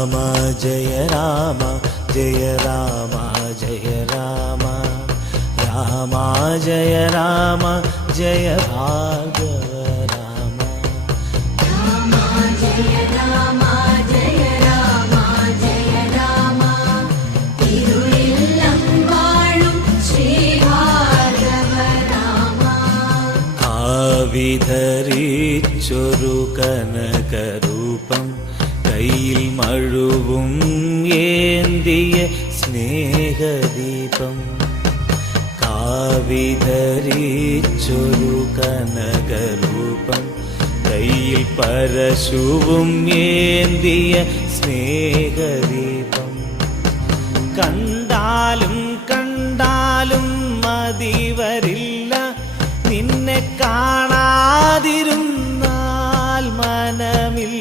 രാമ ജയ രാമ ജയ രാമ ജയ രാമ രാമ ജയ രാമ ജയ ഭാർഗവ രാമ രാമ ജയ രാമ ജയ രാമ ജയ രാമ തിരുവില്ലം വാഴും ശ്രീ ഭാർഗവ രാമ കാവിധരിച്ചൊരു കനകരൂപം കയ്യിൽ മഴുവും ഏന്തിയ സ്നേഹദീപം കാവിധരിച്ചൊരു കനകരൂപം കയ്യിൽ പരശുവും ഏന്തിയ സ്നേഹദീപം കണ്ടാലും കണ്ടാലും മതി വരില്ല നിന്നെ കാണാതിരുന്നാൽ മനമില്ല